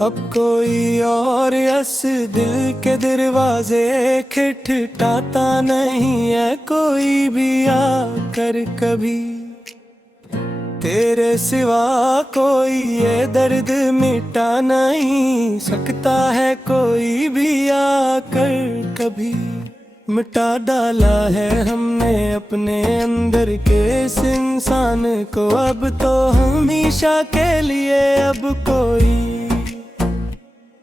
अब कोई और इस दिल के दरवाजे खटखटाता नहीं है कोई भी आकर कभी। तेरे सिवा कोई ये दर्द मिटा नहीं सकता है कोई भी आकर कभी। मिटा डाला है हमने अपने अंदर के इस इंसान को, अब तो हमेशा के लिए अब कोई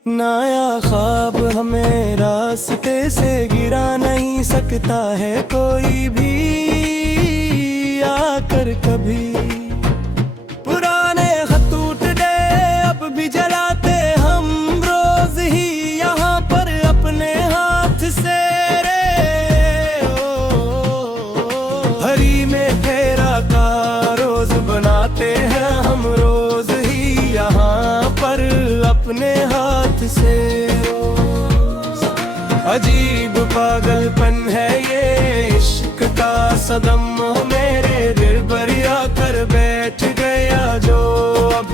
नया ख्वाब हमें रास्ते से गिरा नहीं सकता है कोई भी आकर कभी। पुराने खत टूट गए अब भी जलाते हम रोज ही यहाँ पर अपने हाथ से रे। हरी में फेरा का रोज बनाते हैं हम रोज ही यहाँ पर अपने हाथ से। अजीब पागलपन है ये इश्क का सदम, मेरे दिल पर आकर बैठ गया जो अब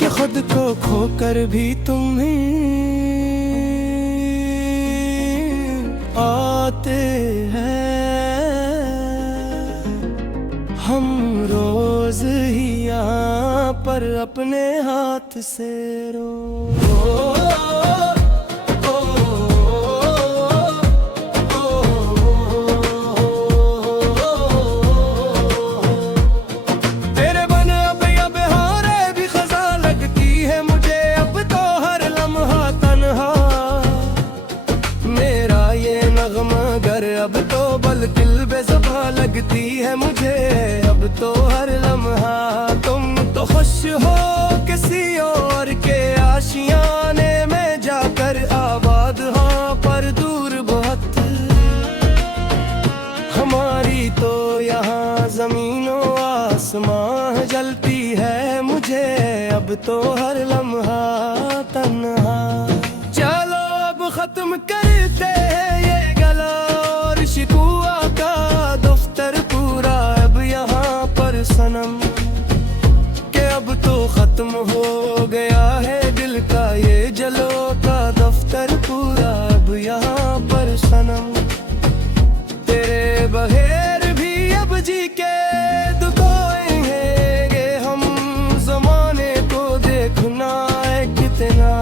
कि खुद को खोकर भी तुम्हें आते हैं हम रोज ही यहाँ पर अपने हाथ से रो। तेरे बन अब हारे भी खजा लगती है मुझे अब तो हर लम्हा तन्हा। मेरा ये नगमा गर अब तो बल्किल बेज़ुबां लगती है मुझे अब तो हर लम्हा। तुम तो खुश हो किसी और के आशियाने में जाकर आबाद, हाँ पर दूर बहुत। हमारी तो यहाँ ज़मीनों आसमां जलती है मुझे अब तो हर लम्हा तन्हा। चलो अब खत्म करते हैं ये गला और शिकवा का दफ्तर पूरा अब यहाँ पर सनम, के अब तो खत्म हो गया है दिल का ये जलो का दफ्तर पूरा अब यहाँ पर सनम। तेरे बगैर भी अब जी के दुखोएंगे हम, ज़माने को देखना है कितना।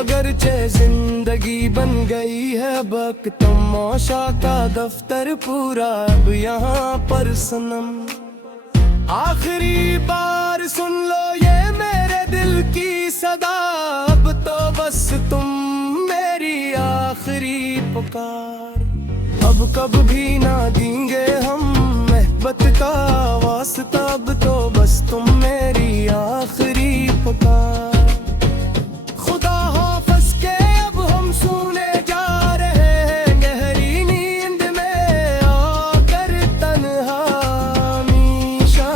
अगरचे जिंदगी बन गई है बक तमाशा का दफ्तर पूरा अब यहाँ पर सनम। आखिरी बार सुन लो ये मेरे दिल की सदा, अब तो बस तुम मेरी आखिरी पुकार। अब कब भी ना देंगे हम मोहब्बत का वास्ता, अब तो बस तुम मेरी आखिरी पुकार। खुदा हाफ़िज़ के अब हम सोने जा रहे हैं गहरी नींद में आकर तन्हा मीशा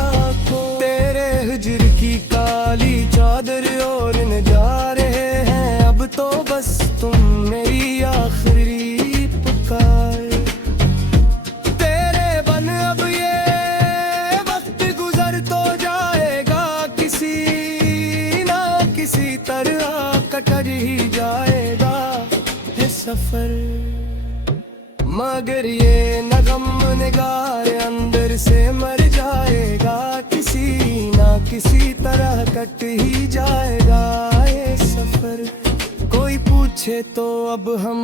को। तेरे हिज्र की काली चादर ओढ़ने जा रहे हैं अब तो बस तुम मेरी आखिरी पुकार। तेरे बन अब ये वक्त गुजर तो जाएगा किसी ना किसी तरह कटर ही जाएगा ये सफर, मगर ये नगम निगार अंदर से मर जाएगा किसी ना किसी तरह कट ही जाएगा ये सफर। कोई पूछे तो अब हम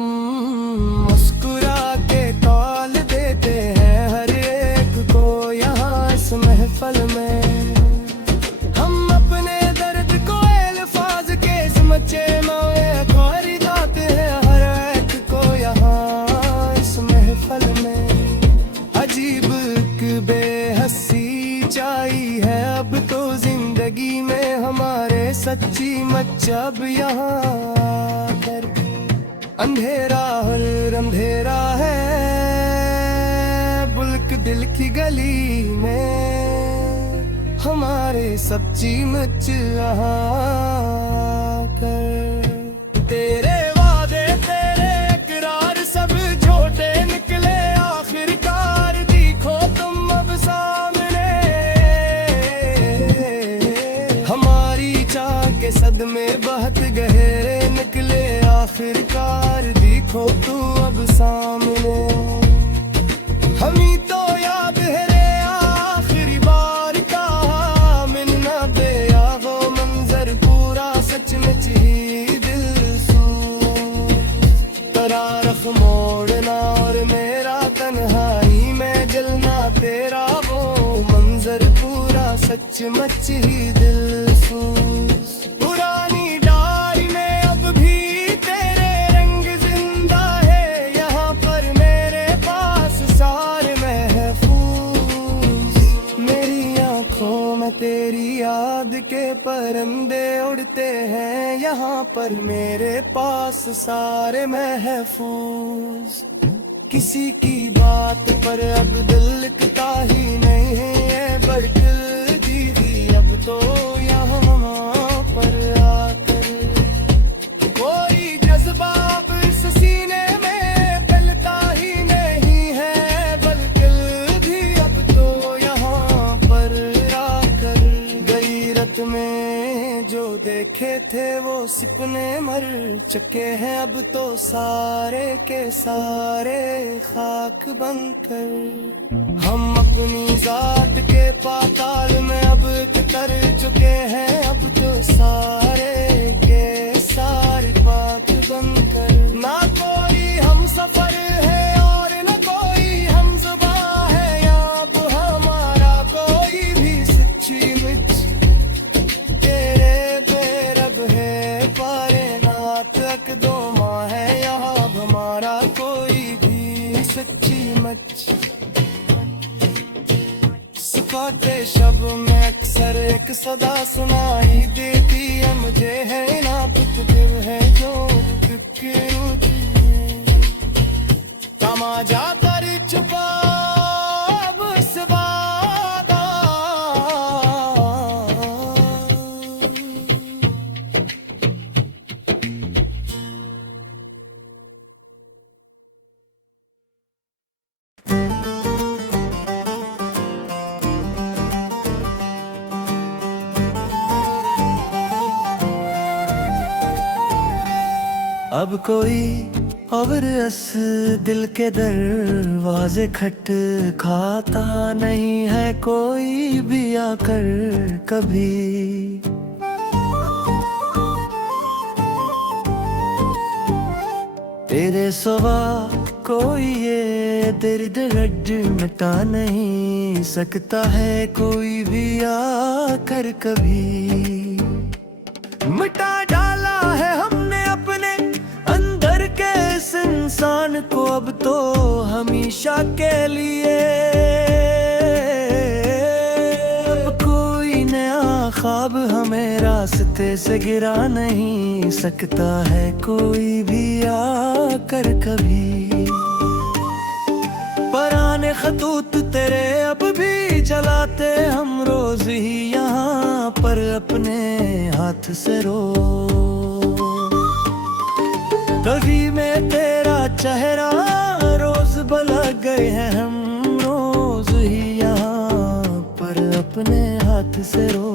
मुस्कुरा के कॉल देते हैं हर एक को यहाँ इस महफल में। हम अपने दर्द को अल्फाज के समझे में खोरी गाते हैं हर एक को यहाँ इस महफल में। अजीब एक बेहसी छाई है अब तो जिंदगी में हमारे, सच्ची मच्चब यहाँ कर अंधेरा हर अंधेरा है बुल्क दिल की गली में हमारे, सच्ची मच यहाँ कर। तेरे वादे तेरे इकरार सब झूठे निकले आखिरकार, देखो तुम अब सामने हमारी चाह के सदमे आखिरकार दिखो तू अब सामने। हम ही तो याद है रे आखिरी बार का मिलना बेया वो मंजर पूरा सचमुच ही दिल सू। तरारफ मोड़ना और मेरा तन्हाई में जलना तेरा वो मंजर पूरा सचमुच ही दिल सू। पुरानी डायरी में अब भी तेरे रंग जिंदा है, यहाँ पर मेरे पास सारे महफूज। मेरी आंखों में तेरी याद के परिंदे उड़ते हैं, यहाँ पर मेरे पास सारे महफूज। किसी की बात पर अब दिल लिखता ही नहीं है ये बड़किल दीदी अब तो यहाँ पर आकर। कोई जज्बा अब इस सीने में पलता ही नहीं है बल्कि भी अब तो यहाँ पर आकर। गैरत में जो देखे थे वो सपने मर चुके हैं अब तो सारे के सारे खाक बनकर। हम अपनी जात के पाताल में अब उतर चुके हैं अब तो सारे के सारे खाक बनकर। ना कोई हम सफर है और न कोई हम जुबा है, या अब हमारा कोई भी सच्ची मुझ तेरे बेरब है पारे नात दो माँ है, यहाँ अब हमारा कोई भी सच्ची मच। सिखाते शब में अक्सर एक सदा सुनाई देती है मुझे, है ना पुत दिल है जो तमाजा कर चुका अब इस वादा। अब कोई और अस दिल के दरवाजे खट खाता नहीं है कोई भी आकर कभी। तेरे सिवा कोई ये दर्द रड मिटा नहीं सकता है कोई भी आकर कभी। मिटा डाला है हमने अपने अंदर के इस इंसान को अब तो हमेशा के लिए। अब कोई नया ख्वाब हमें रास्ते से गिरा नहीं सकता है कोई भी आकर कभी। पराने खतूत तेरे अब भी चलाते हम रोज ही यहाँ पर अपने हाथ से रो। कभी में तेरा चेहरा रोज भुला गए हैं हम रोज ही यहाँ पर अपने हाथ से रो।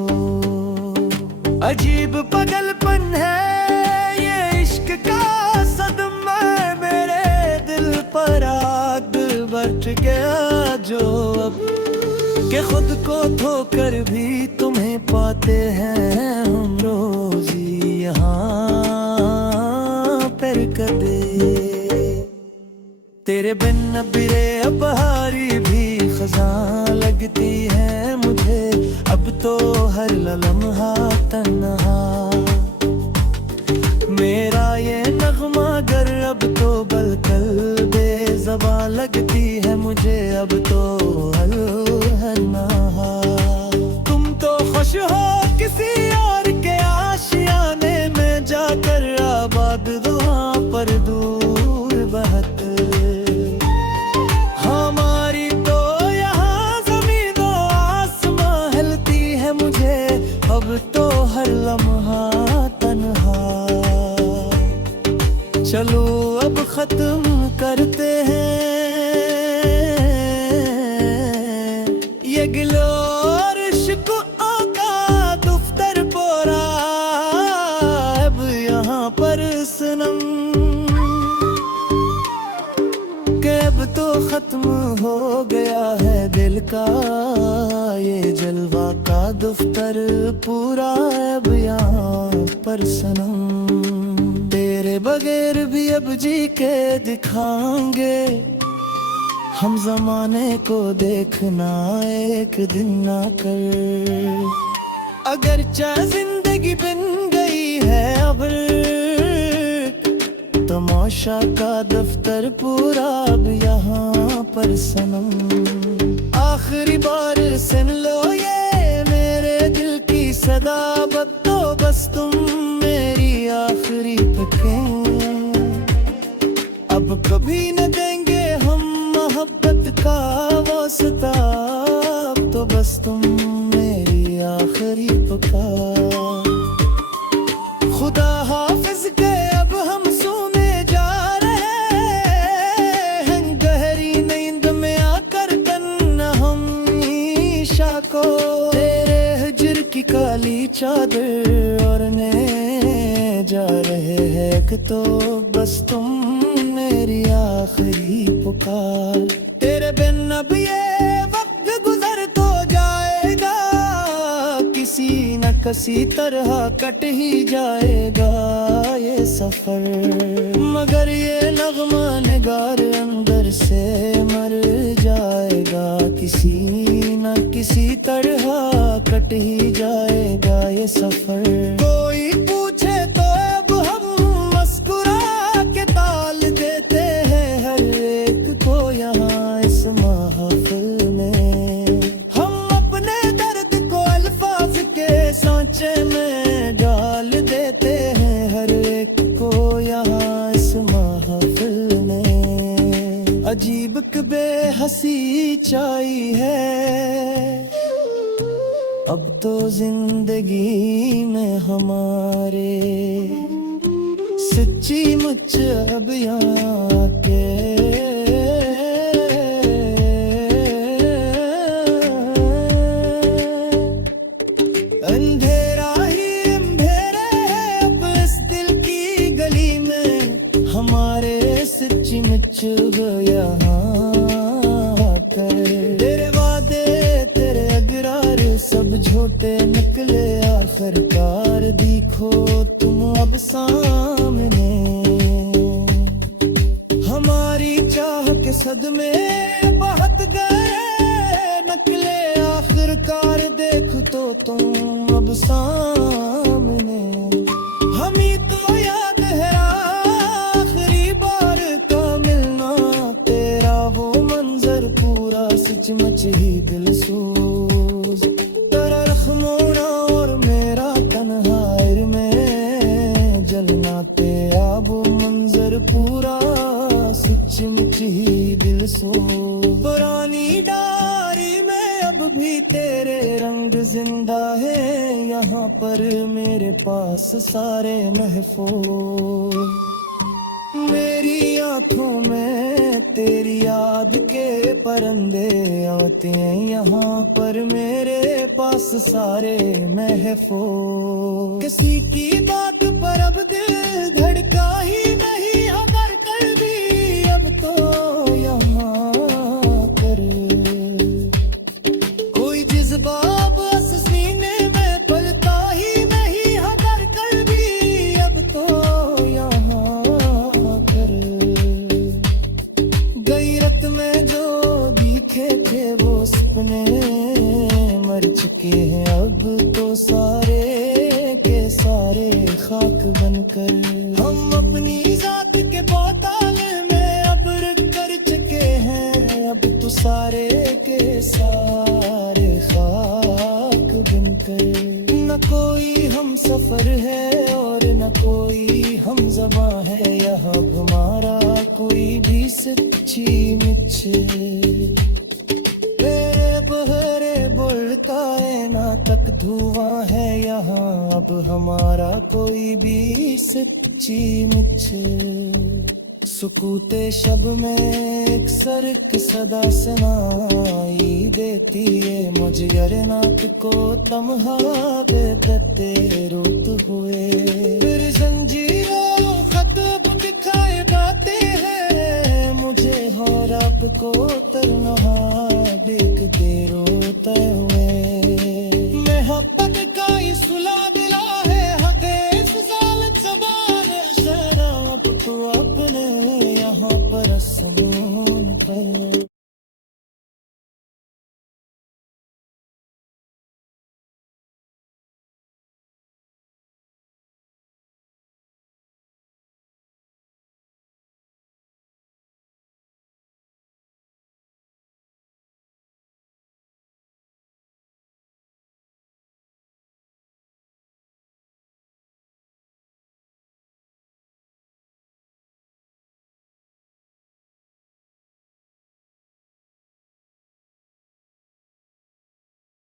अजीब पागलपन है ये इश्क का सदमा मेरे दिल पर आग बरस गया जो अब के खुद को धोकर भी तुम्हें पाते हैं हम रोज यहाँ पर कदे। तेरे बिन बिरे अब हारी भी खजां लगती है मुझे अब तो हर लम्हा तन्हा। मेरा ये नगमा गर अब तो बलकल बेज़बां लगती है मुझे अब तो हलहन्हा। तुम तो खुश हो किसी और के आशियाने में जाकर आबाद वहाँ पर दूर बहत। हमारी तो यहाँ ज़मीन व आसमां हिलती है मुझे अब तो हर लम्हा तन्हा। चलो अब खत्म करते हैं ये गिलो और इश्क़ का दफ्तर पोरा अब यहाँ पर सनम। खत्म हो गया है दिल का ये जलवा का दफ्तर पूरा अब यहाँ पर सनम। तेरे बगैर भी अब जी के दिखाएंगे हम जमाने को, देखना एक दिन ना कर। अगर चाहे जिंदगी बन गई है अब तमाशा का दफ्तर पूरा अब यहाँ पर सनम। आखिरी बार सुन लो ये मेरे दिल की सदा, तो बस तुम मेरी आखिरी पखें। अब कभी न देंगे हम मोहब्बत का वास्ता, तो बस तुम मेरी आखिरी पुकार। खुदा हाफिज के अब हम सोने जा रहे हैं, गहरी नींद में आकर तन्हा हम ईशा को। तेरे हिज्र की काली चादर ओढ़ने जा रहे हैं कि, तो बस तुम मेरी आखिरी पुकार। तेरे बिन अब ये वक्त गुजर तो जाएगा, किसी न किसी तरह कट ही जाएगा ये सफर। मगर ये नगमा निगार अंदर से मर जाएगा, किसी न किसी तरह कट ही जाएगा ये सफर। कोई पूछे तो अब हम मुस्कुरा के ताल देते हैं हर एक को यहाँ इस महफिल में। हम अपने दर्द को अल्फाज के सांचे में डाल देते हैं हर एक को यहाँ इस महफिल में। अजीब बेहसी चाई है अब तो जिंदगी में हमारे, सच्ची मुझ अब यहाँ के। अंधेरा ही अंधेरे है अब इस दिल की गली में, हमारे सच्ची मुझ यहाँ कर। तेरे वादे तेरे अगरार सब झूठे निकले आखिरकार, दिखो तुम अब सामने। हमारी चाह के सदमे बहुत गए नकले आखिरकार, देख तो तुम अब सामने। हम ही तो याद है आखिरी बार का मिलना, तेरा वो मंजर पूरा सचमुच ही दिल सूज। तेरा रखमोना और मेरा तन्हाई में जलना, तेरा वो मंजर पूरा सचमुच ही दिल सूज। पुरानी डायरी में अब भी तेरे रंग जिंदा है, यहाँ पर मेरे पास सारे महफूज। मेरी आंखों में तेरी याद के परंदे आते हैं, यहाँ पर मेरे पास सारे महफूज। किसी की बात पर अब दिल धड़का ही नहीं, हर कर भी अब तो यहाँ कर। कोई जज्बा बस सीने में पलता ही नहीं, हर कर भी अब तो यहाँ कर। गैरत में जो दिखे थे वो सपने मर चुके हैं, अब तो सारे के सारे खाक बनकर। हम अपनी जात के बोतल में अब कर चुके हैं, अब तो सारे के सारे खाक बनकर। न कोई हम सफर है और न कोई हम ज़बां है, यहाँ हमारा कोई भी सच्ची मिच्छे। तेरे बहरे बुल कायनात तक धुआं है यहाँ, अब हमारा कोई भी सच्ची मिच्छे। सुकूते शब में एक सरक सदा सुनाई देती है, मुझे नाक को तमहा देते रोत हुए। फिर जंजीरों खतब दिखाए गाते हैं मुझे हो रब को तरनहा देखते रोते हुए मोहब्बत का ये सुला दिला है हक़े फ़ज़ाल ज़बान शराब तो अपने यहाँ पर रस्मों पर